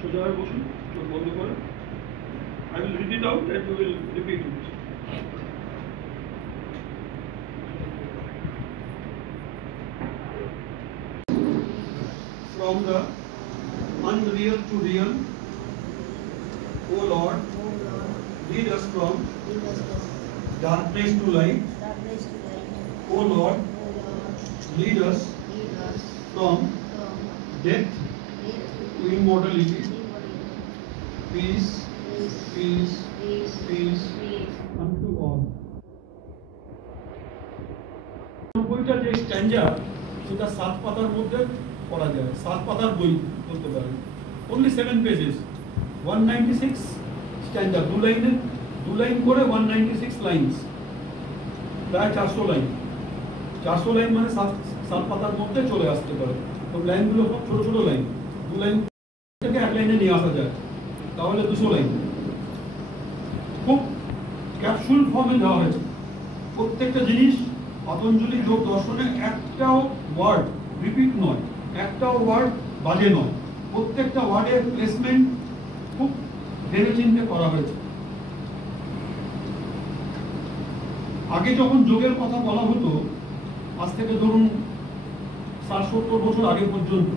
সোজা হয়ে বসুন, চোখ বন্ধ করে। I will read it out and you will repeat it. From the unreal to real, O Lord, lead us from darkness to light. O Lord, lead us from death to immortality. Peace, peace, peace unto all. বইটা যে স্ট্যান্ডা সেটা 7 পাতার মধ্যে পড়া যায়, 7 পাতার বই বলতে পারেন। only 7 pages, 196 স্ট্যান্ডা, 2 লাইন করে 196 লাইনস, প্রায় 400 লাইন। 400 লাইন মানে 7 পাতার মধ্যে চলে আসতে পারে। তো লাইনগুলো সব ছোট ছোট লাইন, 2 লাইন থেকে 1 লাইনে নিয়ে আসা যায়, তাহলে 200 লাইন। খুব ক্যাপসুল ফর্মে দেওয়া হয়েছে প্রত্যেকটা জিনিস। পতঞ্জলি যোগ দর্শনে একটাও ওয়ার্ড রিপিট নয়, একটাও ওয়ার্ড বাজে নয়, প্রত্যেকটা ওয়ার্ডের প্লেসমেন্ট খুব ভেবে চিন্তে করা হয়েছে। আগে যখন যোগের কথা বলা হতো, আজ থেকে ধরুন 60-70 বছর আগে পর্যন্ত,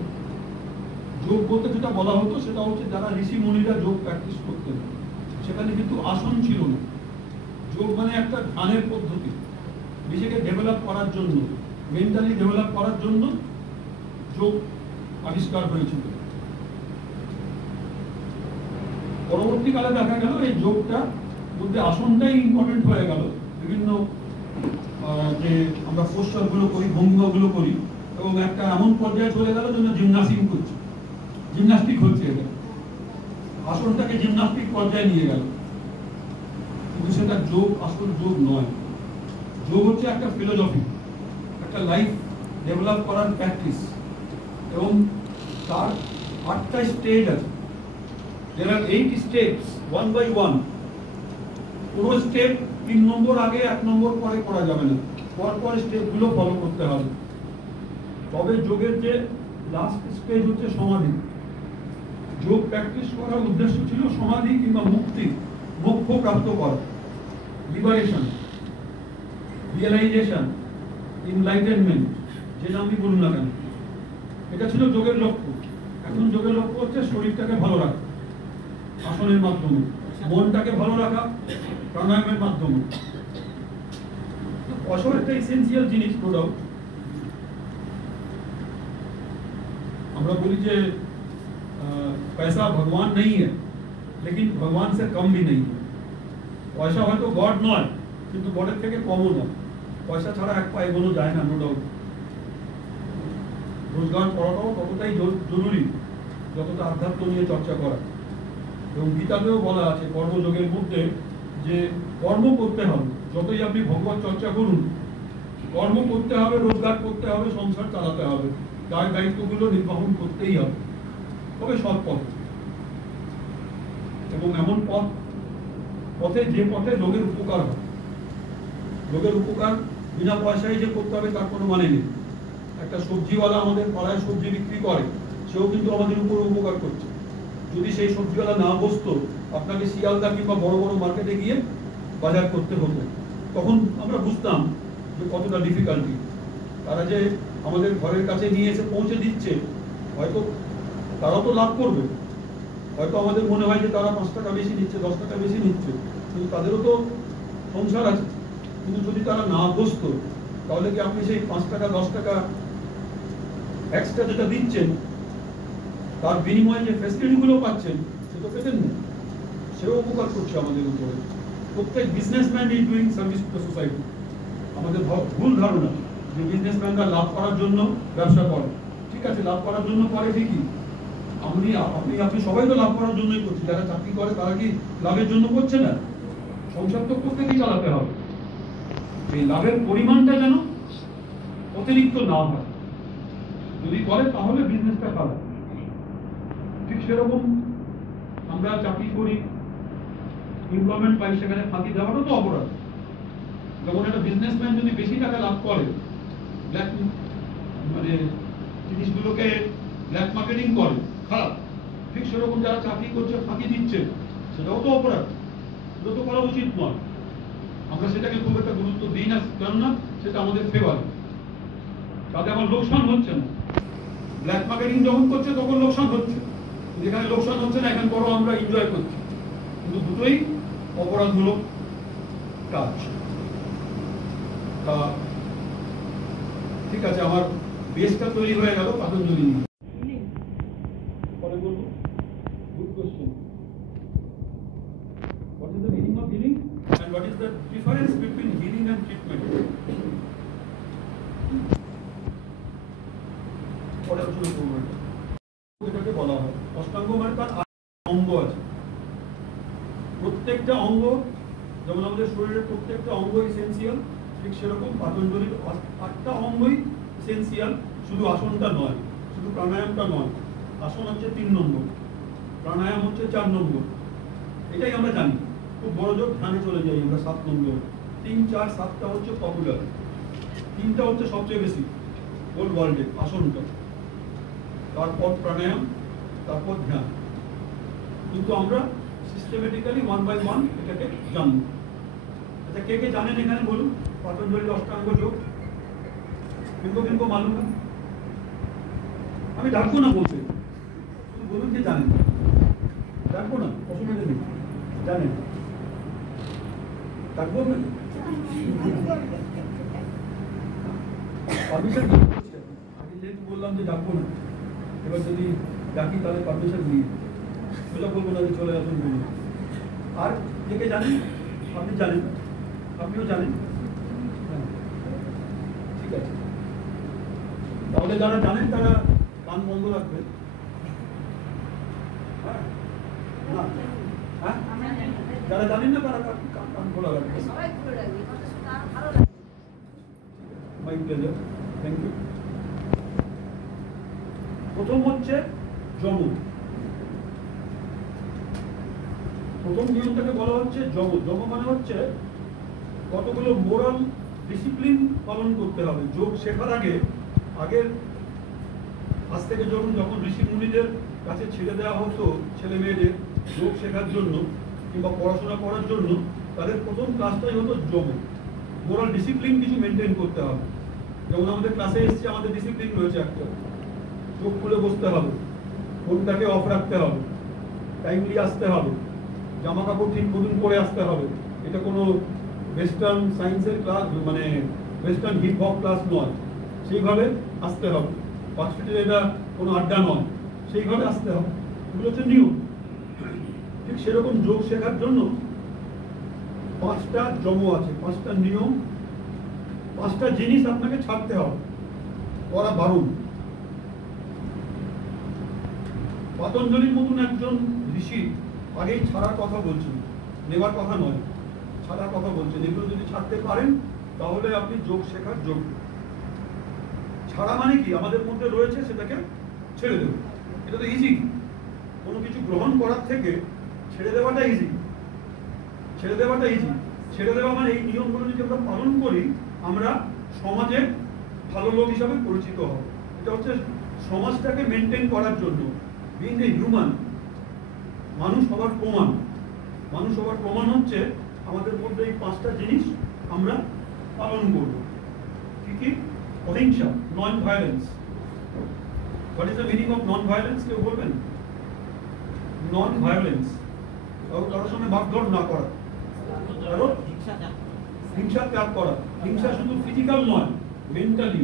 যোগ বলতে যেটা বলা হতো সেটা হচ্ছে যারা ঋষি মুনিরা যোগ প্র্যাকটিস করতেন, সেখানে কিন্তু আসন ছিল না। যোগ মানে একটা ধ্যানের পদ্ধতি, নিজেকে ডেভেলপ করার জন্য, মেন্টালি ডেভেলপ করার জন্য যোগ আবিষ্কার হয়েছিল। পরবর্তীকালে দেখা গেল এই যোগটা মধ্যে আসনটাই ইম্পর্টেন্ট হয়ে গেল। বিভিন্ন যে আমরা পোস্টার গুলো করি, ভঙ্গিমাগুলো করি, এবং একটা এমন পর্যায়ে চলে গেল যেন জিমনাস্টিক হচ্ছে। এটা আসনটাকে জিমনাস্টিক পর্যায়ে নিয়ে গেল, কিন্তু সেটা যোগ আসল যোগ নয়। যোগ হচ্ছে একটা ফিলোসফি, একটা লাইফ ডেভেলপ করার প্র্যাকটিস, এবং তার 8টা স্টেজ আছে। There are 8 steps, 1 by 1. পুরো স্টেপ 3 নম্বর আগে 1 নম্বর পরে করা যাবে না, পর স্টেপগুলো ফলো করতে হবে। তবে যোগের যে লাস্ট স্টেজ হচ্ছে সমাধি। যোগ প্র্যাকটিস করার উদ্দেশ্য ছিল সমাধি কিংবা মুক্তি, মোক্ষ প্রাপ্ত করা, লিবারেশন, রিয়েলাইজেশন, এনলাইটেনমেন্ট, যে নামই বলুন না কেন, এটা ছিল যোগের লক্ষ্য। এখন যোগের লক্ষ্য হচ্ছে শরীরটাকে ভালো রাখা আসনের মাধ্যমে, মনটাকে ভালো রাখা প্রাণায়ামের মাধ্যমে। আসলে একটা এসেন্সিয়াল জিনিস, নো ডাউট। আমরা বলি যে पैसा भगवान नहीं है, लेकिन भगवान से कम भी नहीं है। পয়সা হয়তো গড নয়, কিন্তু গডের থেকে কমও নয়। পয়সা ছাড়া এক পা এগোনো যায় না, নো ডাউট। রোজগার করাটাও ততটাই জরুরি যতটা আধ্যাত্ম নিয়ে চর্চা করা। এবং গীতাতেও বলা আছে কর্মযোগের মধ্যে যে কর্ম করতে হবে। যতই আপনি ভগবত চর্চা করুন, কর্ম করতে হবে, রোজগার করতে হবে, সংসার চালাতে হবে, তার দায়িত্বগুলো নির্বাহন করতেই হবে, তবে সৎ পথ। এবং এমন পথে যে পথে লোকের উপকার হয়। লোকের উপকার বিনা পয়সায় যে করতে হবে তার কোনো মানে নেই। একটা সবজিওয়ালা আমাদের পাড়ায় সবজি বিক্রি করে, সেও কিন্তু আমাদের উপর উপকার করছে। যদি সেই সবজিওয়ালা না বসতো, আপনাকে শিয়ালদা কিংবা বড় বড় মার্কেটে গিয়ে বাজার করতে হতো, তখন আমরা বুঝতাম যে কতটা ডিফিকাল্টি। তারা যে আমাদের ঘরের কাছে নিয়ে এসে পৌঁছে দিচ্ছে, হয়তো তারাও তো লাভ করবে। হয়তো আমাদের মনে হয় যে তারা 5 টাকা বেশি নিচ্ছে, 10 টাকা বেশি নিচ্ছে, কিন্তু তাদেরও তো সংসার আছে। কিন্তু যদি তারা না বসতো, তাহলে কি আপনি সেই 5 টাকা 10 টাকা এক্সট্রা যেটা দিচ্ছেন, তার বিনিময়ে যে ফ্যাসিলিটিগুলো পাচ্ছেন সে তো পেতেন না। সেও উপকার করছে আমাদের উপরে। প্রত্যেক businessman is doing service to the society. আমাদের ভুল ধারণা যে বিজনেসম্যানরা লাভ করার জন্য ব্যবসা করে। ঠিক আছে, লাভ করার জন্য করে ঠিকই, আপনি সবাই তো লাভ করার জন্যই করছে। যারা চাকরি করে তারা কি লাভের জন্য করছে না? সংসার তো প্রত্যেকেই চালাতে হবে। এই লাভের পরিমাণটা যেন অতিরিক্ত না হয়, যদি করে তাহলে বিজনেসটা খারাপ। ঠিক সেরকম আমরা চাকরি করি, এমপ্লয়মেন্ট পাই, সেখানে ফাঁকি দেওয়াটা তো অপরাধ। যেমন একটা বিজনেসম্যান যদি বেশি টাকা লাভ করে, মানে জিনিসগুলোকে ব্ল্যাক মার্কেটিং করে, খারাপ। ঠিক সেরকম যারা চাকরি করছে ফাঁকি দিচ্ছে, সেটাও তো অপরাধ, সেটা তো করা উচিত নয়। আমরা সেটাকে খুব একটা গুরুত্ব দিই না, কেননা সেটা আমাদের ফেভার, তাতে আমার লোকসান হচ্ছে না। ব্ল্যাক মার্কেটিং যখন করছে তখন লোকসান হচ্ছে, যেখানে লোকসান হচ্ছে না এখানে বড় আমরা এনজয় করছি, কিন্তু দুটোই অপরাধমূলক কাজ। তা ঠিক আছে, আমার বেসটা তৈরি হয়ে গেল পাতঞ্জলি নিয়ে। পরে বলবো। Good question. What is the meaning of healing and what is the difference between healing and treatment? পরে আলোচনা করবো। এটাকে বলা হয় অষ্টাঙ্গ, মানে তার অঙ্গ আছে। প্রত্যেকটা অঙ্গ, যেমন আমাদের শরীরের প্রত্যেকটা অঙ্গ এসেনশিয়াল, ঠিক সেরকম পাতঞ্জলির 8টা অঙ্গই এসেনশিয়াল। শুধু আসনটা নয়, শুধু প্রাণায়ামটা নয়। আসন হচ্ছে 3 নম্বর, প্রাণায়াম হচ্ছে 4 নম্বর। এটাই আমরা জানি। খুব বড় জোর ধ্যানে চলে যাই আমরা 7 নম্বর। 3, 4, 7টা হচ্ছে পপুলার, 3টা হচ্ছে সবচেয়ে বেশি ওল্ড ওয়ার্ল্ডে, আসনটা, তারপর প্রাণায়াম, তারপর ধ্যান। কিন্তু আমরা সিস্টেমেটিক্যালি 1 by 1 এটাকে জানবো। আচ্ছা, কে কে জানেন এখানে বলুন পতঞ্জলির অষ্টাঙ্গ যোগ? কিংকো মালুম না? আমি ডাকবো না বলতে, বলুন যে জানেন। ডাকবো না, অসুবিধা নেই, জানেন। ডাকবো না, পারমিশন দিচ্ছি। আমি যেহেতু বললাম যে ডাকবো না, এবার যদি ডাকি তাহলে পারমিশন দিয়ে সোজা বলবো না যে চলে আসুন বলুন। আর কে কে জানেন? আপনি জানেন, আপনিও জানেন, হ্যাঁ ঠিক আছে। তাহলে যারা জানেন তারা কান বন্ধ রাখবেন। যারা জানেন না তারা কান খোলা রাখবেন। My pleasure, thank you. প্রথম হচ্ছে যম। প্রথম নিয়মটাকে বলা হচ্ছে যম। যম মানে হচ্ছে কতগুলো মোরাল ডিসিপ্লিন পালন করতে হবে। যোগ শেখার আগে, আগের আজ থেকে যখন ঋষি মুনিদের কাছে ছেড়ে দেওয়া হতো ছেলে মেয়েদের যোগ শেখার জন্য কিংবা পড়াশোনা করার জন্য, তাদের প্রথম ক্লাসটাই হতো যোগ। মোরাল ডিসিপ্লিন কিছু মেনটেন করতে হবে। যেমন আমাদের ক্লাসে এসছে, আমাদের ডিসিপ্লিন রয়েছে একটা, চোখ খুলে বসতে হবে, ফোনটাকে অফ রাখতে হবে, টাইমলি আসতে হবে, জামা কাপড় ঠিক মতন পরে আসতে হবে। এটা কোনো ওয়েস্টার্ন সায়েন্সের ক্লাস, মানে ওয়েস্টার্ন হিপ হপ ক্লাস নয়, সেইভাবে আসতে হবে। হসপিটালে এটা কোনো আড্ডা নয়, সেইভাবে আসতে হবে। এগুলো হচ্ছে নিয়ম। ঠিক সেরকম যোগ শেখার জন্য 5টা যম আছে, 5টা নিয়ম, 5টা জিনিস আপনাকে ছাড়তে হবে, করা বারণ। পতঞ্জলির মতন একজন ঋষি আগেই ছাড়ার কথা বলছেন, নেবার কথা নয়, ছাড়ার কথা বলছেন। এগুলো যদি ছাড়তে পারেন তাহলে আপনি যোগ শেখার যোগ্য। ছাড়া মানে কি? আমাদের মধ্যে রয়েছে সেটাকে ছেড়ে দেব। এটা তো ইজি। কোনো কিছু গ্রহণ করার থেকে ছেড়ে দেওয়াটা ইজি। ছেড়ে দেওয়াটা ইজি। ছেড়ে দেওয়া মানে এই নিয়মগুলো যদি আমরা পালন করি, আমরা সমাজে ভালো লোক হিসাবে পরিচিত হব। এটা হচ্ছে সমাজটাকে মেনটেন করার জন্য। বিং এ হিউম্যান, মানুষ হবার প্রমাণ। মানুষ হবার প্রমাণ হচ্ছে আমাদের মধ্যে এই 5টা জিনিস আমরা পালন করব। কি কি? অহিংসা, non violence. What is the meaning of non violence? কেউ বলবেন? নন ভায়োলেন্স, কারোর সঙ্গে মারধর না করা, কারণ হিংসা ত্যাগ করা। হিংসা শুধু ফিজিক্যাল নয়, মেন্টালি।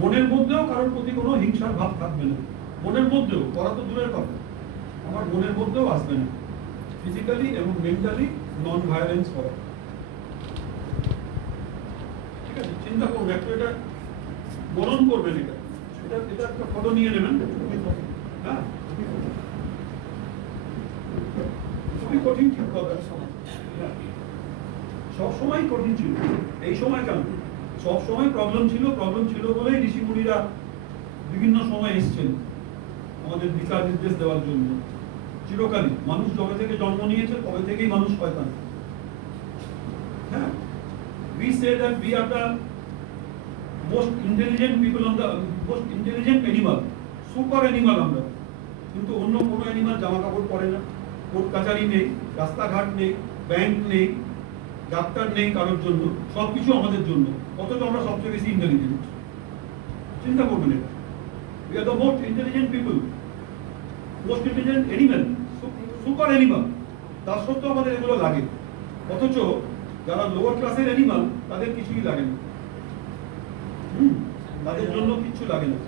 মনের মধ্যেও কারোর প্রতি কোনো হিংসার ভাব থাকবে না। মনের মধ্যেও, করা তো দূরের কথা, আমার মনের মধ্যেও আসবে না। ফিজিক্যালি এবং মেন্টালি নন ভায়োলেন্স করা। ঠিক আছে, চিন্তা করুন, একটু এটা মনন করবেন। এটা একটা ফটো নিয়ে নেবেন। হ্যাঁ, খুবই কঠিন ঠিক কথা। সবসময় কঠিন ছিল, এই সময় কেন? সব সময় প্রবলেম ছিল বলেই ঋষি মুনিরা বিভিন্ন সময় এসছেন আমাদের দিশা নির্দেশ দেওয়ার জন্য। চিরকালই মানুষ যবে থেকে জন্ম নিয়েছে তবে থেকেই মানুষ শয়তান। হ্যাঁ, we say that we are the most intelligent people on the most intelligent animal, super animal আমরা, কিন্তু অন্য কোনো অ্যানিমাল জামা কাপড় পরে না, কোর্ট কাচারি নেই, রাস্তাঘাট নেই, ব্যাংক নেই, ডাক্তার নেই কারোর জন্য, সবকিছু আমাদের জন্য। অথচ আমরা সবচেয়ে বেশি ইন্টেলিজেন্ট। চিন্তা করবেন এটা। We are the most intelligent people, most intelligent animal, super animal। তার সত্ত্বেও আমাদের এগুলো লাগে। অথচ যারা লোয়ার ক্লাসের অ্যানিমাল তাদের কিছুই লাগে না। তাদের জন্য কিছু লাগে না,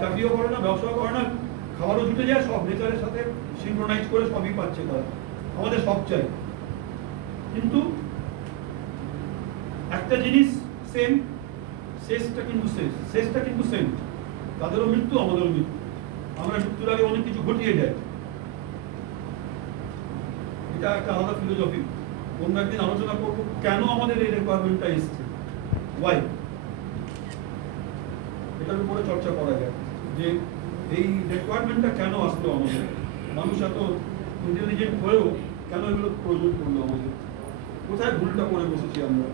চাকরিও করে না, ব্যবসাও করে না, খাবারও জুটে যায়, সব নেচারের সাথে সিনক্রোনাইজ করে সবই পাচ্ছে তারা। আমাদের সব চাই, কিন্তু একটা জিনিস সেম, শেষটা কিন্তু সেম। তাদেরও মৃত্যু, আমাদেরও মৃত্যু। আমরা মৃত্যুর আগে অনেক কিছু ঘটিয়ে যায়। এটা একটা আলাদা ফিলোসফি, অন্য একদিন আলোচনা করবো কেন আমাদের এই রিকোয়ারমেন্টটা এসছে, ওয়াই। এটার উপরে চর্চা করা যায় যে এই রিকোয়ারমেন্টটা কেন আসলো আমাদের, মানুষ এত ইন্টেলিজেন্ট হয়েও কেন এগুলো প্রয়োজন পড়লো আমাদের, কোথায় ভুলটা করে বসেছি আমরা।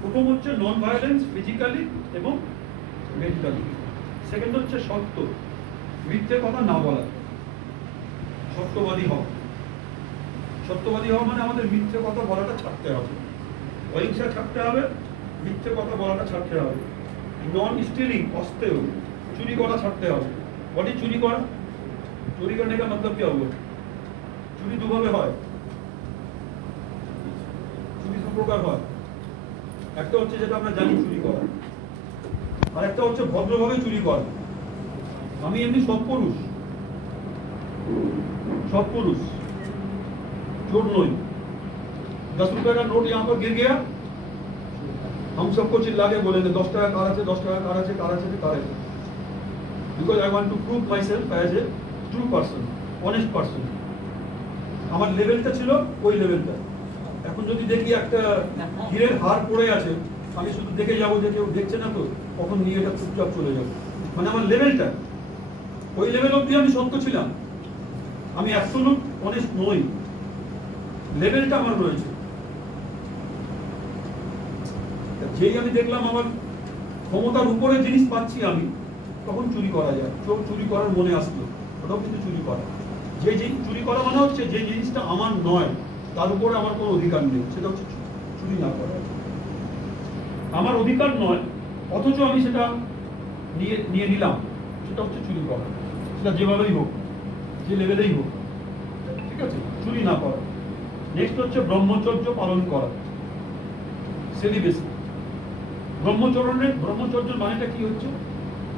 প্রথম হচ্ছে নন ভায়োলেন্স ফিজিক্যালি এবং মেন্টালি। সেকেন্ড হচ্ছে সত্য, মিথ্যে কথা না বলা, সত্যবাদী হওয়া। সত্যবাদী হওয়া মানে আমাদের মিথ্যে কথা বলাটা ছাড়তে হবে, অহিংসা ছাড়তে হবে, মিথ্যে কথা বলাটা ছাড়তে হবে। নন স্টিলিং, অস্তেয়, চুরি করা ছাড়তে হবে। বডি চুরি করা, চুরি করने का मतलब क्या हुआ? চুরি দুভাবে হয়, চুরি দু প্রকার হয়। একটা হচ্ছে যেটা আমরা জানি চুরি করা, আর একটা হচ্ছে ভদ্রভাবে চুরি করা। আমি এমনি সৎপুরুষ, चोर नोई। 10 रुपए का नोट यहाँ पर गिर गया, हम सबको चिल्ला के बोलेंगे 10 টাকা কার আছে, 10 টাকা কার আছে, কার আছে, কার আছে। Because I want to prove myself as a true person, honest person. আমার লেভেলটা ছিল ওই লেভেলটা। এখন যদি দেখি একটা হীরের হার পড়ে আছে, আমি শুধু দেখে যাবো যে কেউ দেখছে না তো, তখন নিয়ে এটা চুপচাপ চলে যাবো। মানে আমার লেভেলটা ওই লেভেল অবধি আমি সত্য ছিলাম, আমি অ্যাবসলিউট অনেস্ট নই, লেভেলটা আমার রয়েছে। যেই আমি দেখলাম আমার ক্ষমতার উপরে জিনিস পাচ্ছি আমি, তখন চুরি করা যায়। চুরি করার মনে আসলো, ওটাও কিন্তু চুরি করা। যে চুরি করা মানে হচ্ছে যে জিনিসটা আমার নয়, তার উপরে আমার কোনো অধিকার নেই, সেটা হচ্ছে চুরি না করা। আমার অধিকার নয় অথচ আমি সেটা নিয়ে নিলাম, সেটা হচ্ছে চুরি করা। সেটা যেভাবেই হোক, যে লেভেলেই হোক, ঠিক আছে, চুরি না করা। নেক্সট হচ্ছে ব্রহ্মচর্য পালন করা, সেলিবেসি। ব্রহ্মচর্যের মানেটা কি হচ্ছে?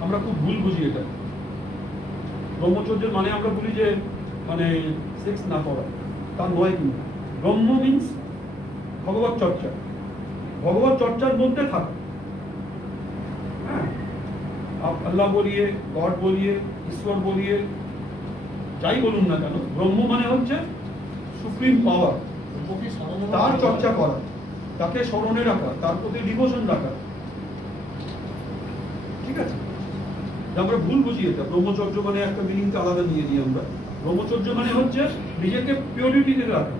আমরা খুব ভুল বুঝি এটা। ব্রহ্মচর্যের মানে আমরা বলি যে মানে সেক্স না করা, তা নয়। কিন্তু ব্রহ্ম মিন্স ভগবত চর্চা, ভগবত চর্চার মধ্যে থাকা। হ্যাঁ, আল্লাহ বলিয়ে, গড বলিয়ে, ঈশ্বর বলিয়ে, যাই বলুন না কেন, ব্রহ্ম মানে হচ্ছে সুপ্রিম পাওয়ার, তার চর্চা করা, তাকে স্মরণে রাখা, তার প্রতি ডিভোশন রাখা। ঠিক আছে, আমরা ভুল বুঝি এটা। ব্রহ্মচর্য মানে একটা মিনিংটা আলাদা নিয়ে নিই আমরা। ব্রহ্মচর্য মানে হচ্ছে নিজেকে পিওরিটিতে রাখা,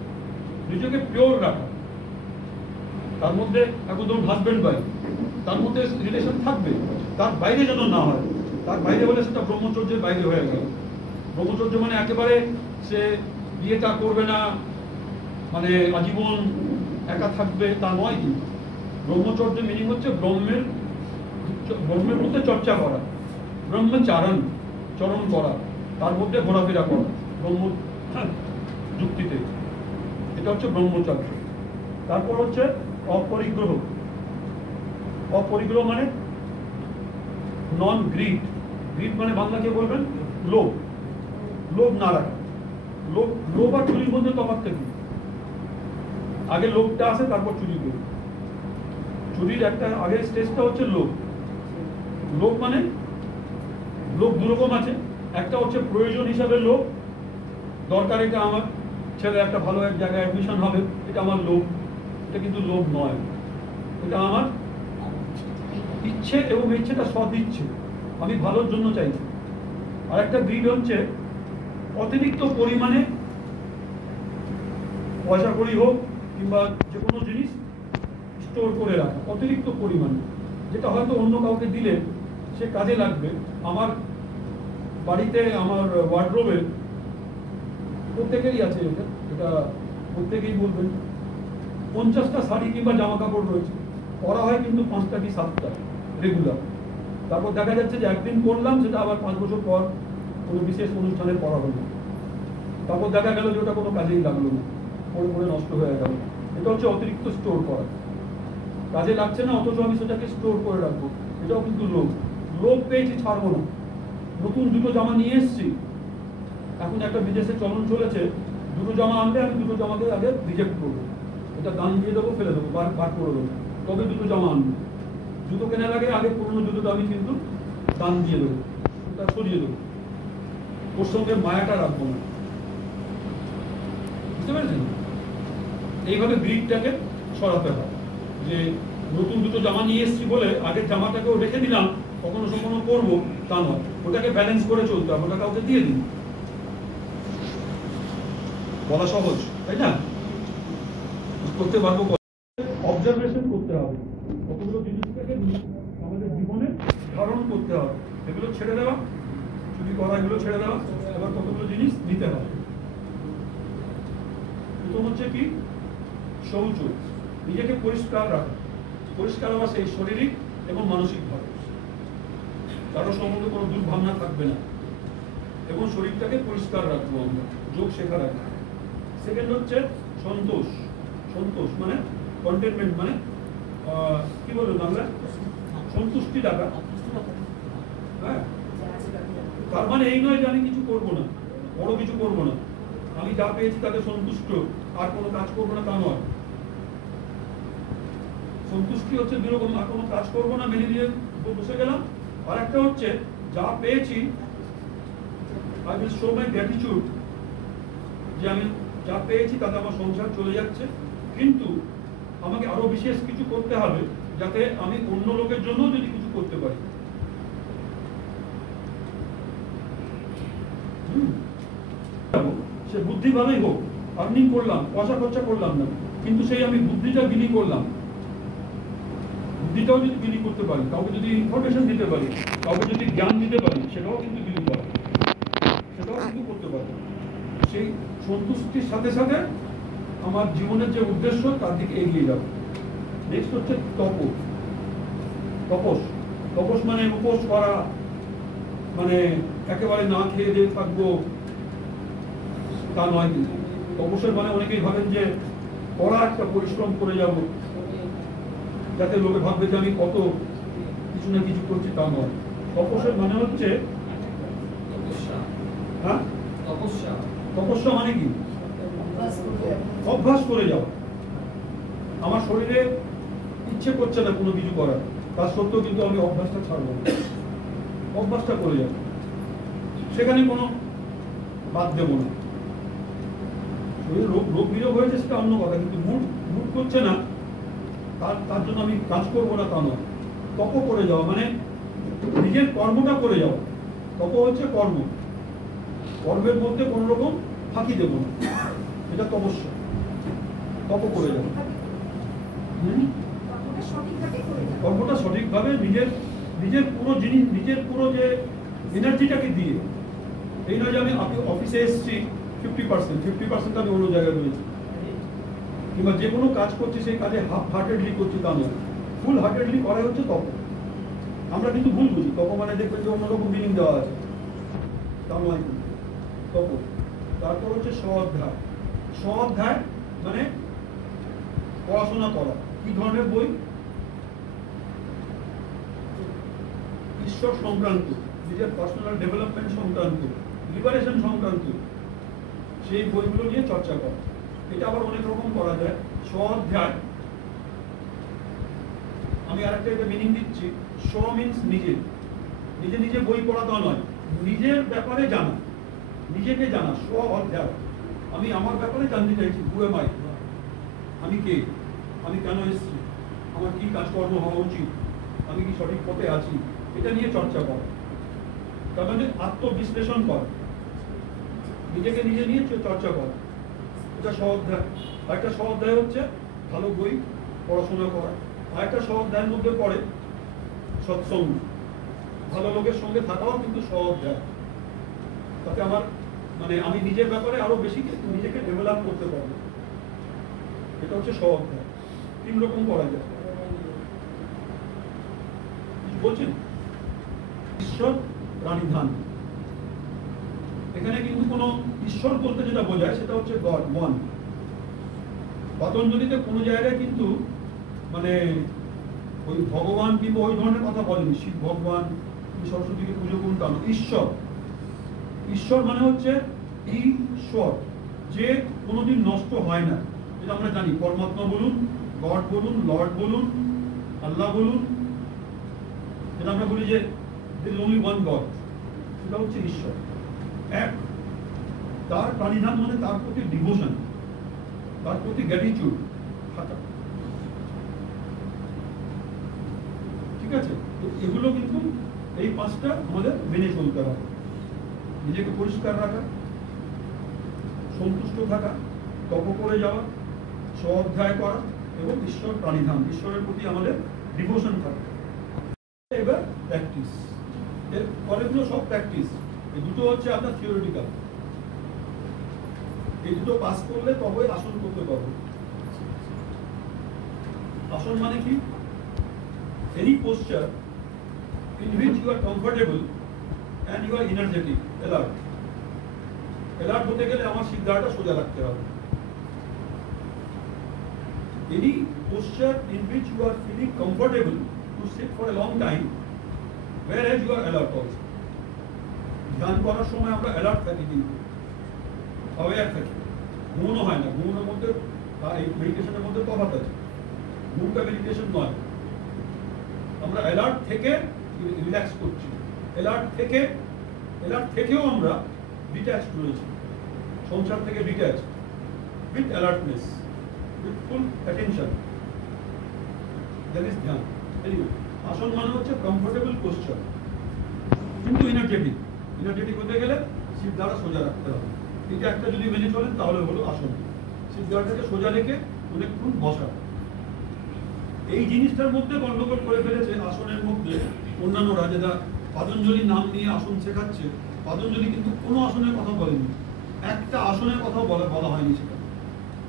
নিজেকে পিওর রাখা। তার মধ্যে এখন ধরুন হাজবেন্ড ওয়াইফ, তার মধ্যে রিলেশন থাকবে, তার বাইরে যেন না হয়। তার বাইরে হলে সেটা ব্রহ্মচর্যের বাইরে হয়ে গেল। ব্রহ্মচর্য মানে একেবারে সে বিয়েটা করবে না, মানে আজীবন একা থাকবে, তা নয়। কিন্তু ব্রহ্মচর্য মিনিং হচ্ছে ব্রহ্মের মধ্যে চর্চা করা, ব্রহ্মচারণ, চরণ করা, তার মধ্যে ঘোরাফেরা করা ব্রহ্ম যুক্তিতে, এটা হচ্ছে ব্রহ্মচর্য। তারপর হচ্ছে অপরিগ্রহ। অপরিগ্রহ মানে নন গ্রিড। গ্রিড মানে বাংলাকে বলবেন লোভ, লোভ না রাখা। লোভ আর চুরির মধ্যে তফাৎটা কি? আগে লোভটা আসে, তারপর চুরি করি। চুরির একটা আগের স্টেজটা হচ্ছে লোভ। লোভ মানে লোভ দুরকম আছে। একটা হচ্ছে প্রয়োজন হিসাবে লোভ, দরকার এটা আমার, ছেলে একটা ভালো এক জায়গায় অ্যাডমিশন হবে, এটা আমার লোভ। এটা কিন্তু লোভ নয়, এটা আমার ইচ্ছে, এবং ইচ্ছেটা সৎ ইচ্ছে, আমি ভালোর জন্য চাইছি। আর একটা গ্রিড হচ্ছে অতিরিক্ত পরিমাণে পয়সা কড়ি হোক কিংবা যে কোনো জিনিস স্টোর করে রাখা, অতিরিক্ত পরিমাণে, যেটা হয়তো অন্য কাউকে দিলে সে কাজে লাগবে। আমার বাড়িতে আমার ওয়ার্ডরোবে প্রত্যেকেরই আছে, এটা প্রত্যেকেই বলবেন 50টা শাড়ি কিংবা জামা কাপড় রয়েছে, পরা হয় কিন্তু 5টা কি 7টা রেগুলার। তারপর দেখা যাচ্ছে যে একদিন পরলাম, সেটা আবার 5 বছর পর কোনো বিশেষ অনুষ্ঠানে পরা হলো, তারপর দেখা গেল যে ওটা কোনো কাজেই লাগলো না, পরে পরে নষ্ট হয়ে গেল। এটা হচ্ছে অতিরিক্ত স্টোর করা, কাজে লাগছে না অথচ আমি সেটাকে স্টোর করে রাখবো, এটাও কিন্তু লোভ। লোভ পেয়েছি, ছাড়বো না। নতুন দুটো জামা নিয়ে এসেছি, এখন একটা বিদেশে চলন চলেছে, দুটো জামা আনলে আমি দুটো জামাকে আগে রিজেক্ট করবো, এটা দান দিয়ে দেবো, ফেলে দেবো, বার করে দেবো, তবে দুটো জামা আনবো। জুতো কেনার আগে পুরোনো জুতোটা আমি কিন্তু দান দিয়ে দেবো, ওটা সরিয়ে দেবো, ওর সঙ্গে মায়াটা রাখবো না। বুঝতে পেরেছেন? এইভাবে গ্রিডটাকে সরাতে হয়, যে নতুন দুটো জামা নিয়ে এসেছি বলে আগের জামাটাকেও রেখে দিলাম, কখনো কখনো করবো তা নয়, ওটাকে ব্যালেন্স করে চলতে হবে, ওটা কাউকে দিয়ে দিন। বলা সহজ, তাই না? করতে পারবো, অবজারভেশন করতে হবে, কতগুলো জিনিসটাকে আমাদের জীবনে ধারণ করতে হবে, এগুলো ছেড়ে দেওয়া, চুরি করা এগুলো ছেড়ে দেওয়া, এবার কতগুলো জিনিস নিতে হবে। প্রথম হচ্ছে কি, শৌচ, নিজেকে পরিষ্কার রাখা। পরিষ্কার হওয়া সেই শারীরিক এবং মানসিকভাবে, কারো সম্বন্ধে কোনো দুর্ভাবনা থাকবে না, এবং শরীরটাকে পরিষ্কার রাখবো আমরা, যোগ শেখা রাখবো। সেকেন্ড হচ্ছে সন্তোষ। সন্তোষ মানে কন্টেনমেন্ট, মানে কি বলবো বাংলা, সন্তুষ্টি রাখা। হ্যাঁ, তার মানে এই নয় যে আমি কিছু করবো না, বড় কিছু করবো না, আমি যা পেয়েছি তাতে সন্তুষ্ট, আর কোনো কাজ করবো না তা নয়। সন্তুষ্টি হচ্ছে দুরকম, আর কোনো কাজ করবো না, মেনে নিয়ে বসে গেলাম। আর একটা হচ্ছে যা পেয়েছি, I will show my gratitude, যে আমি যা পেয়েছি তাতে আমার সংসার চলে যাচ্ছে, কিন্তু আমাকে আরো বিশেষ কিছু করতে হবে, যাতে আমি অন্য লোকের জন্য যদি কিছু করতে পারি। সে বুদ্ধিভাবেই হোক, আর্নিং করলাম, পয়সা খরচা করলাম না, কিন্তু সেই আমি বুদ্ধিটা বিলি করলাম, বুদ্ধিটাও যদি বিলি করতে পারি, কাউকে যদি ইনফরমেশন দিতে পারি, কাউকে যদি জ্ঞান দিতে পারি, সেটাও কিন্তু বিলি পারি, সেটাও কিন্তু করতে পারি। সেই সন্তুষ্টির সাথে সাথে আমার জীবনের যে উদ্দেশ্য তার দিকে এগিয়ে যাব। নেক্সট হচ্ছে তপস। তপস, তপস মানে উপোস করা, মানে একেবারে না খেয়ে দিয়ে থাকবো তা নয়। কিন্তু তপসের মানে অনেকেই ভাবেন যে কড়া একটা পরিশ্রম করে যাব, যাতে লোকে ভাববে যে আমি কত কিছু না কিছু করছি, তা নয়। তপসের মানে হচ্ছে হ্যাঁ, তপস্যা মানে কি, অভ্যাস করে যাওয়া। আমার শরীরে ইচ্ছে করছে না কোনো কিছু করার, তার সত্ত্বেও কিন্তু আমি অভ্যাসটা ছাড়বো না, অভ্যাসটা করে যাবো, সেখানে কোনো বাদ দেবো না। শরীরে রোগ বিরোগ হয়েছে সেটা অন্য কথা, কিন্তু মুড করছে না, তার জন্য আমি কাজ করবো না তা নয়। তপ করে যাওয়া মানে নিজের কর্মটা করে যাওয়া। তপ হচ্ছে কর্ম, কর্মের মধ্যে কোনো রকম ফাঁকি দেবো না, এটা তপস্যা। তপ করে যাওয়া, কর্মটা সঠিকভাবে নিজের পুরো জিনিস, নিজের পুরো যে এনার্জিটাকে দিয়ে, এই নয় যে আমি অফিসে এসেছি 50% আমি অন্য জায়গায় রয়েছি, কিংবা যে কোনো কাজ করছি সেই কাজে হাফ হার্টেডলি করছি তা নয়, ফুল হার্টেডলি করাই হচ্ছে তপ। আমরা কিন্তু ভুল বুঝি, তপ মানে দেখবেন যে অন্যরকম মিনিং দেওয়া আছে, তা নয় তপ। তারপর হচ্ছে স্ব-অধ্যায়। স্ব-অধ্যায় মানে পড়াশোনা করা। কি ধরনের বই? ঈশ্বর সংক্রান্ত, নিজের পার্সোনাল ডেভেলপমেন্ট সংক্রান্ত, লিবারেশন সংক্রান্ত সেই বইগুলো নিয়ে চর্চা করা। এটা আবার অনেক রকম করা যায়। স্ব-অধ্যায়, আমি আরেকটা এটা মিনিং দিচ্ছি, স্ব মিন্স নিজে, নিজে নিজে বই পড়া তো নয়, নিজের ব্যাপারে জানা, নিজেকে জানা। স্ব-অধ্যায়, আমি আমার ব্যাপারে জানতে চাইছি, হু এম আই, আমি কে, আমি কেন এসেছি, আমার কি কাজকর্ম হওয়া উচিত, আমি কি সঠিক পথে আছি, এটা নিয়ে চর্চা করা। তার মানে আত্মবিশ্লেষণ করা, নিজেকে নিজে নিয়ে চর্চা করা, এটা স্ব-অধ্যায়। আরেকটা স্ব-অধ্যায় হচ্ছে ভালো বই পড়াশোনা করা। আরেকটা স্ব-অধ্যায়ের মধ্যে পড়ে সৎসঙ্গ, ভালো লোকের সঙ্গে থাকাও কিন্তু স্ব-অধ্যায়। তাতে আমার মানে আমি নিজের ব্যাপারে আরো বেশি নিজেকে ডেভেলপ করতে পারবো। এটা হচ্ছে স্ব-অধ্যায়। 3 রকম করা যায়। বলছেন ঈশ্বর প্রাণিধান। এখানে কিন্তু কোনো ঈশ্বর বলতে যেটা বোঝায় সেটা হচ্ছে গড, ওয়ান। পতঞ্জলিতে কোনো জায়গায় কিন্তু মানে ওই ভগবান কিংবা ওই ধরনের কথা বলেনি, শিব ভগবান সরস্বতীকে পুজো করুন তা নয়। ঈশ্বর, ঈশ্বর মানে হচ্ছে ঈশ্বর, যে কোনোদিন নষ্ট হয় না। যেটা আমরা জানি, পরমাত্মা বলুন, গড বলুন, লর্ড বলুন, আল্লাহ বলুন, যেটা আমরা বলি যে there is only one God, সেটা হচ্ছে ঈশ্বর এক। তার প্রাণিধান মানে তার প্রতি ডিভোশন, তার প্রতি গ্র্যাটিটিউড থাকা। ঠিক আছে? তো এগুলো কিন্তু এই 5টা আমাদের মেনে চলতে হবে। নিজেকে পরিষ্কার রাখা, সন্তুষ্ট থাকা, তপ করে যাওয়া, স্ব-অধ্যায় করা এবং ঈশ্বর প্রাণিধান, ঈশ্বরের প্রতি আমাদের ডিভোশন থাকা। এবার প্র্যাকটিস, এর পরেগুলো সব প্র্যাকটিস। এই দুটো হচ্ছে আপনার থিওরিটিক্যাল। এই দুটো পাস করলে তবে আসন করতে পারবো। আসন মানে কি? Any poster in which you are comfortable and you are energetic, alert. Alert হতে গেলে আমার সিদ্ধাটা সোজা রাখতে হবে। Any posture in which you are feeling comfortable to sit for a long time, whereas you are alert also. ধ্যান করার সময় আমরা alert থাকি, কিন্তু aware থাকি। ঘুমনো হয় না। ঘুমনোর মধ্যে এই মেডিটেশনের মধ্যে তফাৎ আছে। ঘুমটা মেডিটেশন নয়। আমরা alert থেকে রিল্যাক্স করছি, alert থেকেও আমরা ডিট্যাচড রয়েছি, সংসার থেকে detach, with alertness, with full attention. That is ধ্যান। এনিওয়ে, আসন মানে হচ্ছে কমফোর্টেবল পোস্চার, কিন্তু এনার্জেটিক হতে গেলে শিব দ্বারা সোজা রাখতে হবে। এটা একটা যদি মেনে চলেন তাহলে হলো আসন। শিব দ্বারাটাকে সোজা রেখে অনেকক্ষণ বসা। এই জিনিসটার মধ্যে গন্ডগোল করে ফেলেছে আসনের মধ্যে অন্যান্যরা, যেটা পতঞ্জলির নাম নিয়ে আসন শেখাচ্ছে। পতঞ্জলি কিন্তু কোনো আসনের কথা বলেনি, একটা আসনের কথা বলা হয়নি। সেটা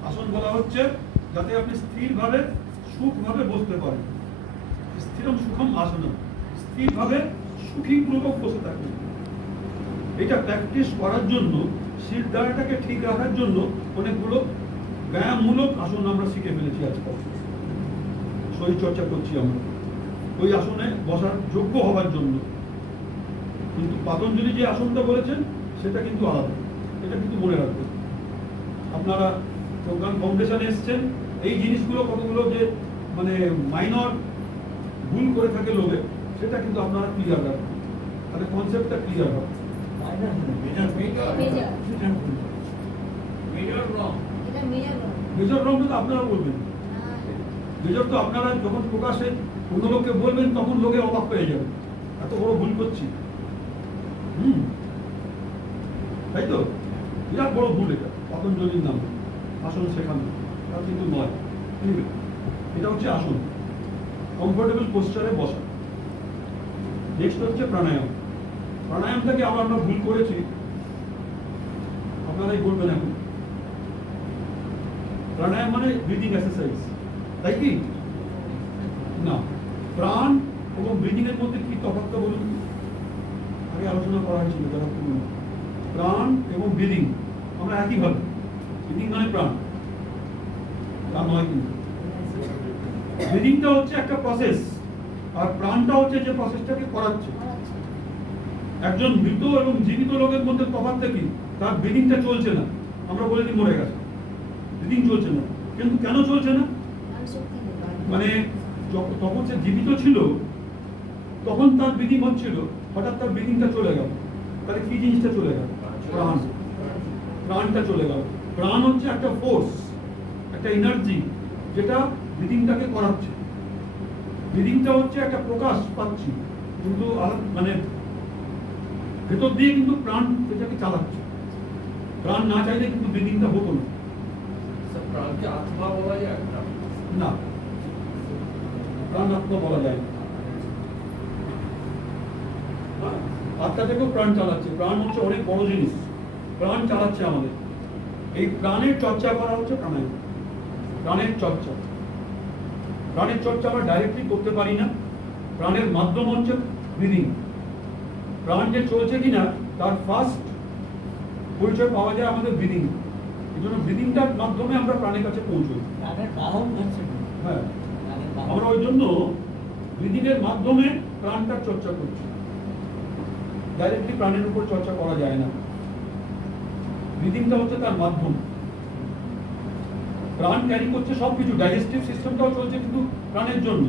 আসন বলা হচ্ছে যাতে আপনি স্থিরভাবে সুখভাবে বসতে পারেন। স্থিরম সুখম আসনম, স্থিরভাবে সুখীপূর্বক বসে থাকবেন। এটা প্র্যাকটিস করার জন্য, শির দ্বারাটাকে ঠিক রাখার জন্য অনেকগুলো ব্যায়ামমূলক আসন আমরা শিখে ফেলেছি আজকাল। শরীর চর্চা করছি আমরা ওই আসনে বসার যোগ্য হওয়ার জন্য। কিন্তু পতঞ্জলি যে আসনটা বলেছেন সেটা কিন্তু আলাদা। এটা কিন্তু মনে রাখবেন। আপনারা প্রজ্ঞান ফাউন্ডেশনে এসছেন, এই জিনিসগুলো কতগুলো যে মানে মাইনর ভুল করে থাকে লোকে, সেটা কিন্তু আপনারা ক্লিয়ার রাখবেন, তাহলে কনসেপ্টটা ক্লিয়ার হবে। মেজর রং তো আপনারা বলবেন। মেজর তো আপনারা যখন প্রকাশে অন্য লোককে বলবেন তখন লোকে অবাক হয়ে যাবে, এত বড় ভুল করছি। তাই তো? বিরাট বড় ভুল এটা পতঞ্জলির নামে আসন শেখানো, তা কিন্তু নয়। এটা হচ্ছে আসন, কমফোর্টেবল পোস্টারে বসা। নেক্সট হচ্ছে প্রাণায়াম। প্রাণায়ামটাকে আবার আমরা ভুল করেছি, আপনারাই বলবেন এখন। প্রাণায়াম মানে ব্রিদিং এক্সারসাইজ, তাই কি না? প্রাণ এবং ব্রিদিং এর মধ্যে কি তফাৎটা বলুন? আগে আলোচনা করা হয়েছিল যারা পুরনো। প্রাণ এবং ব্রিদিং আমরা একই ভাবে, ব্রিদিং মানে প্রাণ, তা নয় কিন্তু। ব্রিদিংটা হচ্ছে একটা প্রসেস, আর প্রাণটা হচ্ছে যে প্রসেসটাকে করাচ্ছে। একজন মৃত এবং জীবিত লোকের মধ্যে তফাৎটা কি? তার ব্রিদিংটা চলছে না, আমরা বলে দিই মরে গেছে, ব্রিদিং চলছে না। কিন্তু কেন চলছে না? মানে তখন সে জীবিত ছিল, তখন তার ব্রিদিং হচ্ছিল, হঠাৎ তার ব্রিদিংটা চলে গেল। তাহলে কি জিনিসটা চলে গেল? প্রাণ। প্রাণটা চলে গেল। প্রাণ হচ্ছে একটা ফোর্স, একটা এনার্জি, যেটা ব্রিদিংটাকে করাচ্ছে। ব্রিদিংটা হচ্ছে একটা প্রকাশ পাচ্ছি, কিন্তু মানে ভেতর দিয়ে কিন্তু প্রাণ এটাকে চালাচ্ছে। প্রাণ না চাইলে কিন্তু ব্রিদিংটা হতো না। প্রাণকে আত্মা বলা যায় না, প্রাণ আত্মা বলা যায় না। আত্মা থেকেও প্রাণ চালাচ্ছে। প্রাণ হচ্ছে অনেক বড় জিনিস, প্রাণ চালাচ্ছে আমাদের। এই প্রাণের চর্চা করা হচ্ছে প্রাণায়াম। প্রাণের চর্চা, প্রাণের চর্চা আমরা ডাইরেক্টলি করতে পারি না। প্রাণের মাধ্যম হচ্ছে ব্রিদিং। প্রাণ যে চলছে কিনা তার ফার্স্ট পরিচয় পাওয়া যায় আমাদের ব্রিদিং। এই জন্য ব্রিদিংটার মাধ্যমে আমরা প্রাণের কাছে পৌঁছই। হ্যাঁ, আমরা ওই জন্য ব্রিদিংয়ের মাধ্যমে প্রাণটার চর্চা করছি। ডাইরেক্টলি প্রাণের উপর চর্চা করা যায় না। ব্রিদিংটা হচ্ছে তার মাধ্যম। প্রাণ ক্যারি করছে সবকিছু, ডাইজেস্টিভ সিস্টেমটাও চলছে কিন্তু প্রাণের জন্য।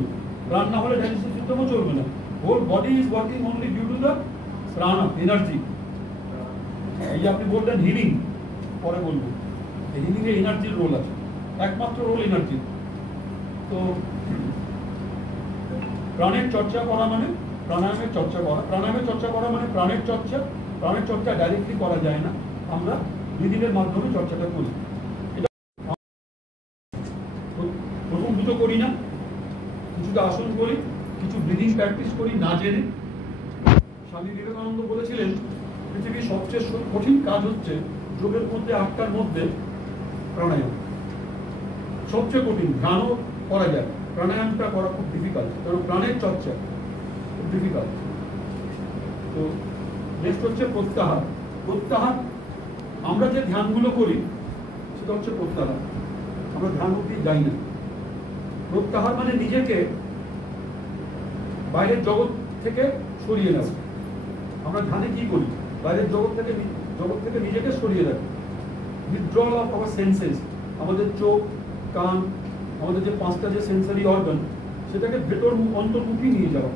প্রাণ না হলে ডাইজেস্টিভ সিস্টেমও চলবে না। Whole body is working only due to the prana, energy. এই যে আপনি বললেন হিলিং, পরে বলবো। এই হিলিং এ এনার্জির রোল আছে, একমাত্র রোল এনার্জি। তো প্রাণের চর্চা করা মানে প্রাণায়ামের চর্চা করা। প্রাণায়ামের চর্চা করা মানে প্রাণের চর্চা। প্রাণের চর্চা ডাইরেক্টলি করা যায় না, আমরা ব্রিদিংয়ের মাধ্যমে চর্চাটা করি। এটা প্রথম দুটো করি না, কিছুটা আসন করি, কিছু ব্রিদিং প্র্যাকটিস করি না জেনে। স্বামী বিবেকানন্দ বলেছিলেন পৃথিবীর সবচেয়ে কঠিন কাজ হচ্ছে যোগের মধ্যে 8টার মধ্যে প্রাণায়াম সবচেয়ে কঠিন। ধ্যানও করা যায়, প্রাণায়ামটা করা খুব ডিফিকাল্ট, কারণ প্রাণের চর্চা খুব ডিফিকাল্ট। তো নেক্সট হচ্ছে প্রত্যাহার। প্রত্যাহার আমরা যে ধ্যানগুলো করি সেটা হচ্ছে প্রত্যাহার। আমরা ধ্যান অবধি যাই না। প্রত্যাহার মানে নিজেকে বাইরের জগৎ থেকে সরিয়ে রাখা। আমরা ধ্যানে কি করি? বাইরের জগৎ থেকে নিজেকে সরিয়ে রাখি। Withdrawal of our senses. আমাদের চোখ, কান, আমাদের যে 5টা যে সেন্সারি অর্গান, সেটাকে ভেতর অন্তর্মুখী নিয়ে যাওয়া।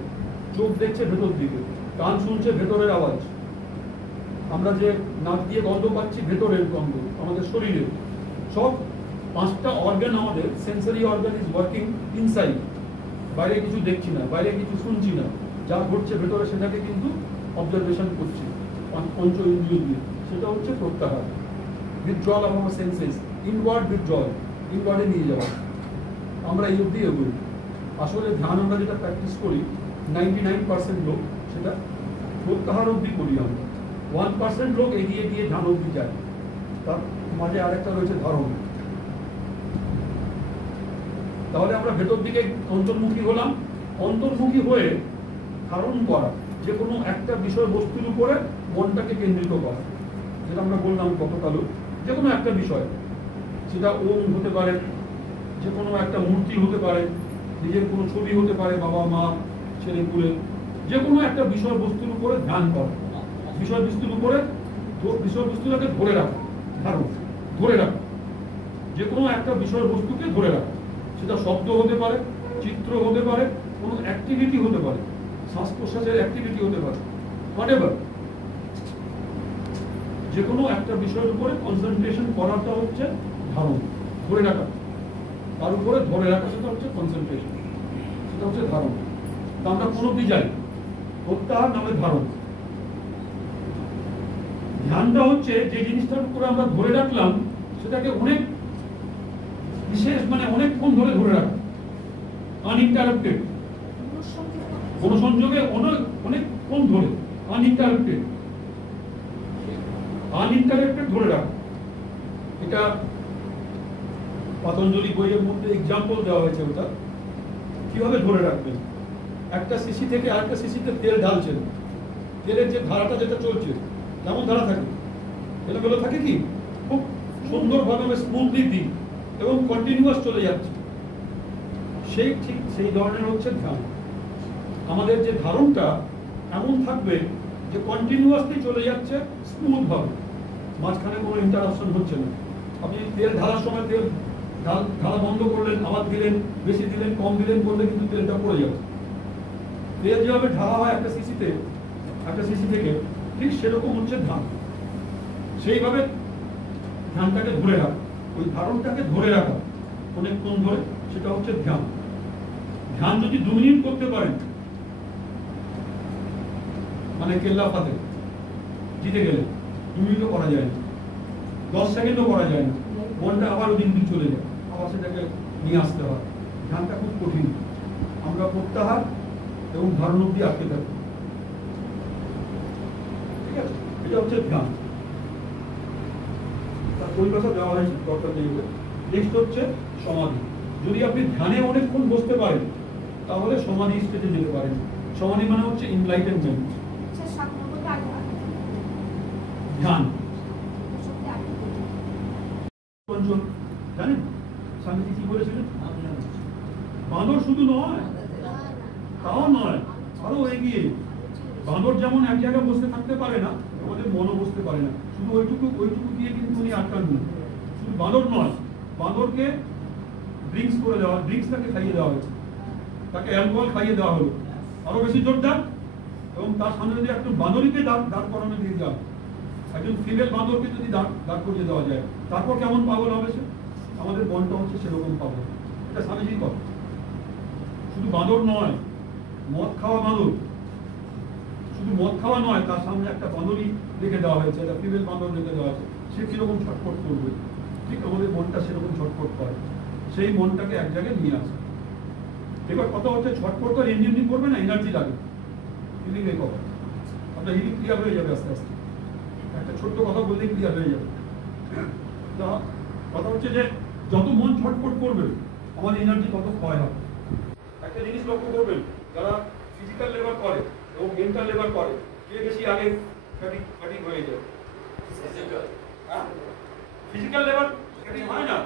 চোখ দেখছে ভেতর দিকে, কান শুনছে ভেতরের আওয়াজ, আমরা যে নাক দিয়ে গন্ধ পাচ্ছি ভেতরের গন্ধ, আমাদের শরীরে সব 5টা অর্গান, আমাদের sensory organ is working inside. বাইরে কিছু দেখছি না, বাইরে কিছু শুনছি না, যা ঘটছে ভেতরে সেটাকে কিন্তু অবজারভেশন করছি পঞ্চ ইন্দ্রিয় দিয়ে। সেটা হচ্ছে প্রত্যাহার। Withdrawal of our senses, inward withdrawal, ইনওয়ার্ডে নিয়ে যাওয়া। আমরা এই অবধি এগোই। আসলে ধ্যান আমরা যেটা প্র্যাকটিস করি 99% লোক সেটা প্রত্যাহার অবধি করি আমরা। 1% লোক এগিয়ে গিয়ে ধ্যান অবধি যায়। তার মাঝে আরেকটা রয়েছে ধারণ। তাহলে আমরা ভেতর দিকে অন্তর্মুখী হলাম। অন্তর্মুখী হয়ে ধারণ করা, যে কোনো একটা বিষয় বস্তুর উপরে মনটাকে কেন্দ্রিত করা, যেটা আমরা বললাম গতকালও। যে কোনো একটা বিষয়, সেটা ওম হতে পারে, যে কোনো একটা মূর্তি হতে পারে, নিজের কোনো ছবি হতে পারে, বাবা মা ছেলে পুলে, যে কোনো একটা বিষয়বস্তুর উপরে ধ্যান করা। বিষয়বস্তুর উপরে বিষয়বস্তুটাকে ধরে রাখা, ধারণ, ধরে রাখা। যে কোনো একটা বিষয়বস্তুকে ধরে রাখা। সেটা শব্দ হতে পারে, চিত্র হতে পারে, কোনো অ্যাক্টিভিটি হতে পারে, শ্বাস প্রশ্বাসের অ্যাক্টিভিটি হতে পারে, হোয়াটএভার। যে কোনো একটা বিষয়ের উপরে কনসেন্ট্রেশন করাটা হচ্ছে ধারণ, ধরে রাখা। তার উপরে ধরে রাখা, সেটা হচ্ছে কনসেন্ট্রেশন, সেটা হচ্ছে ধারণ। তা আমরা কোনো অবধি যাই, প্রত্যাহার নামে ধারণ। ধ্যানটা হচ্ছে যে জিনিসটার উপরে আমরা ধরে রাখলাম, সেটাকে অনেক বিশেষ, মানে অনেকক্ষণ ধরে ধরে রাখা, আনইন্টারাপ্টেড, কোন সংযোগে অনেকক্ষণ ধরে, আনইন্টারাপ্টেড ধরে রাখা। এটা পতঞ্জলি বইয়ের মধ্যে এক্সাম্পল দেওয়া হয়েছে। ওটা কিভাবে ধরে রাখবেন? একটা শিশি থেকে আরেকটা শিশিতে তেল ঢালছেন, তেলের যে ধারাটা যেটা চলছে, যেমন ধারা থাকে, এলোমেলো থাকে কি, খুব সুন্দরভাবে স্মুথলি দিই এবং কন্টিনিউয়াস চলে যাচ্ছে। ঠিক সেই ধরনের হচ্ছে ধ্যান। আমাদের যে ধারণটা এমন থাকবে যে কন্টিনিউয়াসলি চলে যাচ্ছে স্মুথ ভাবে, মাঝখানে কোনো ইন্টারাপশন হচ্ছে না। আপনি তেল ঢালার সময় তেল ঢালা বন্ধ করলেন, আবার দিলেন, বেশি দিলেন, কম দিলেন করলে কিন্তু তেলটা পড়ে যাবে। তেল যেভাবে ঢালা হয় একটা শিশি থেকে, ঠিক সেরকম হচ্ছে ধ্যান। সেইভাবে ধ্যানটাকে ধরে রাখা, ওই ধারণটাকে ধরে রাখা অনেকক্ষণ ধরে, সেটা হচ্ছে ধ্যান। ধ্যান যদি 2 মিনিট করতে পারেন, মানে কেল্লা ফাতে জিতে গেলে 2 মিনিটও করা যায় না, 10 সেকেন্ডও করা যায় না। মনটা আবার ওই দিন চলে যায়, আবার সেটাকে নিয়ে আসতে হয়। ধ্যানটা খুব কঠিন। আমরা প্রত্যাহার এবং ধারণ অবধি আটকে থাকি। এটা হচ্ছে ধ্যান, তার পরিভাষা দেওয়া হয়েছে ডক্টর দেবের। নেক্সট হচ্ছে সমাধি। যদি আপনি ধ্যানে অনেকক্ষণ বসতে পারেন তাহলে সমাধি স্টেজে যেতে পারেন। সমাধি মানে হচ্ছে ইনলাইটেনমেন্ট, ধ্যান। পঞ্চম জানেন স্বামীজি কি বলেছিলেন? বাঁদর শুধু নয়, তাও নয়, আরো এগিয়ে। বাঁদর যেমন এক জায়গায় বসতে থাকতে পারে না, আমাদের মনও বসতে পারে না। শুধু ওইটুকু দিয়ে কিন্তু উনি আটকান না। শুধু বাঁদর নয়, বাঁদরকে ড্রিঙ্কস করে দেওয়া, ড্রিঙ্কস তাকে খাইয়ে দেওয়া হয়েছে, তাকে অ্যালকোহল খাইয়ে দেওয়া হলো, আরো বেশি জোরদার। এবং তার সামনে যদি একটু বাঁদরিকে দাঁড় করানো দিয়ে দেওয়া, একজন ফিমেল বাঁদরকে যদি দাঁড় করিয়ে দেওয়া যায়, তারপর কেমন পাগল হবে সে? আমাদের মনটা হচ্ছে সেরকম পাগল। এটা স্বামীজির কথা। শুধু বাঁদর নয়, মদ খাওয়া বাঁদর, শুধু মদ খাওয়া নয়, তার সামনে একটা বাঁদরই রেখে দেওয়া হয়েছে, একটা ফিমেল বাঁদর রেখে দেওয়া আছে। সে কিরকম ছটফট করবে, ঠিক আমাদের মনটা সেরকম ছটফট করে। সেই মনটাকে এক জায়গায় নিয়ে আসে। এবার কথা হচ্ছে ছটফট তো এমনি করবে না, এনার্জি লাগে। হিলিং এই কথা, আপনার হিলিং ক্লিয়ার হয়ে যাবে আস্তে আস্তে। একটা ছোট্ট কথা বললেই ক্লিয়ার হয়ে যাবে। তা কথা হচ্ছে যে যত মন ছটফট করবে আমার এনার্জি তত ক্ষয় হবে। একটা জিনিস লক্ষ্য করবেন, যারা ফিজিক্যাল লেবার করে এবং মেন্টাল লেবার করে, কে বেশি আগে ফ্যাটিক হয়ে যায়? ফিজিক্যাল লেবার ফ্যাটিক হয় না,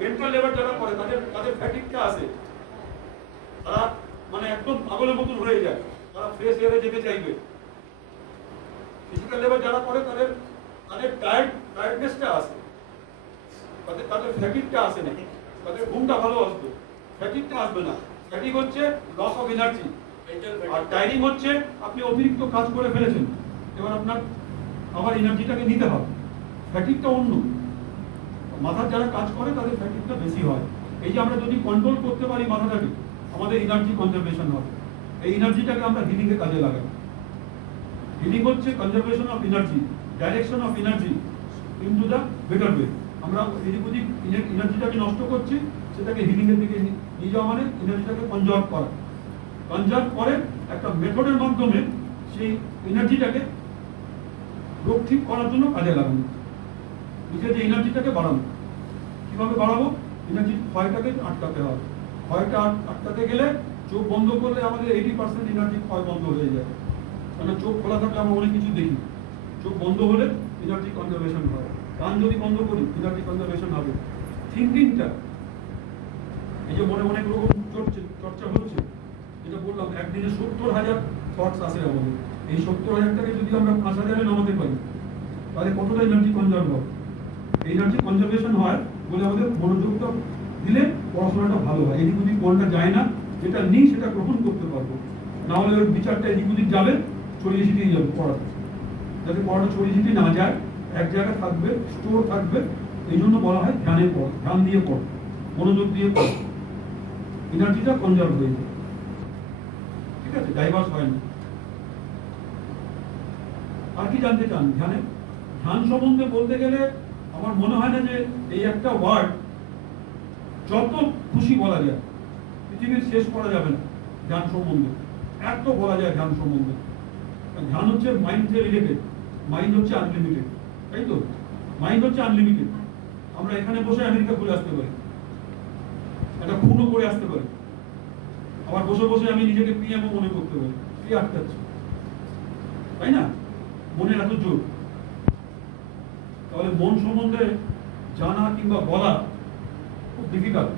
মেন্টাল লেবার যারা করে তাদের ফ্যাটিকটা আসে। তারা মানে একদম পাগলের মতন হয়ে যায়, তারা ফ্রেশ এয়ারে যেতে চাইবে। ফিজিক্যাল লেবার যারা করে তাদের টায়ার্ডনেসটা আসে, তাদের ফ্যাটিকটা আসে না, তাদের ঘুমটা ভালো আসবে, ফ্যাটিকটা আসবে না। ফ্যাটিক হচ্ছে লস অফ এনার্জি, আর টায়ারিং হচ্ছে আপনি অতিরিক্ত কাজ করে ফেলেছেন, এবার আপনার আবার এনার্জিটাকে নিতে হবে। ফ্যাটিকটা অন্য। মাথার যারা কাজ করে তাদের ফ্যাটিকটা বেশি হয়। এই যে আমরা যদি কন্ট্রোল করতে পারি মাথাটাকে, আমাদের এনার্জি কনজারভেশন হবে। এই এনার্জিটাকে আমরা হিলিং এর কাজে লাগাই। হিলিং হচ্ছে conservation of energy, direction of energy into the better way. আমরা এদিক ওদিক এনার্জিটাকে নষ্ট করছি, সেটাকে হিলিং এর দিকে নিয়ে যাওয়া মানে এনার্জিটাকে কনজার্ভ করা। কনজার্ভ করে একটা মেথডের মাধ্যমে সেই এনার্জিটাকে রোগ ঠিক করার জন্য কাজে লাগানো, নিজের যে এনার্জিটাকে বাড়ানো। কিভাবে বাড়াবো? এনার্জির ক্ষয়টাকে আটকাতে হবে। ক্ষয়টা আটকাতে গেলে চোখ বন্ধ করলে আমাদের 80% এনার্জি ক্ষয় বন্ধ হয়ে যায়। কারণ চোখ খোলা থাকলে আমরা অনেক কিছু দেখি, চোখ বন্ধ হলে এনার্জি কনজারভেশন হয়। কান যদি বন্ধ করি এনার্জি কনজারভেশন হবে। থিঙ্কিংটা, এই যে মনে অনেক রকম চর্চা হচ্ছে, যেটা বললাম একদিনে 70,000 থটস আসে আমাদের। এই 70,000টাকে যদি আমরা 5,000-এ নামাতে পারি তাহলে কতটা এনার্জি কনজার্ভ হবে? এই এনার্জি কনজারভেশন হয় বলে আমাদের মনোযোগটা দিলে পড়াশোনাটা ভালো হয়। এদিক ওদিক মনটা যায় না, যেটা নেই সেটা গ্রহণ করতে পারবো। না হলে ওই বিচারটা এদিক ওদিক যাবে, ছড়িয়ে ছিটিয়ে যাবে পড়াটা। যাতে পড়াটা ছড়িয়ে ছিটিয়ে না যায়, এক জায়গায় থাকবে, স্টোর থাকবে। এই জন্য বলা হয় ধ্যানে পড়, ধ্যান দিয়ে পড়, মনোযোগ দিয়ে পড়, এনার্জিটা কনজার্ভ হয়ে যায়। ঠিক আছে, ডাইভার্স হয় না। আর কি জানতে চান ধ্যানে? ধ্যান সম্বন্ধে বলতে গেলে আমার মনে হয় না যে এই একটা ওয়ার্ড যত খুশি বলা যায়, পৃথিবীর শেষ করা যাবে না ধ্যান সম্বন্ধে। এত বলা যায় ধ্যান সম্বন্ধে। ধ্যান হচ্ছে মাইন্ডে রিলেটেড, মাইন্ড হচ্ছে আনলিমিটেড, তাই তো? মাইন্ড হচ্ছে আনলিমিটেড। আমরা এখানে বসে আমেরিকা ঘুরে আসতে পারি, একটা খুনও করে আসতে পারি, আবার বসে বসে আমি নিজেকে পিএমও মনে করতে পারি। কি আটকাচ্ছে, তাই না? মনের এত জোর। তাহলে মন সম্বন্ধে জানা কিংবা বলা খুব ডিফিকাল্ট।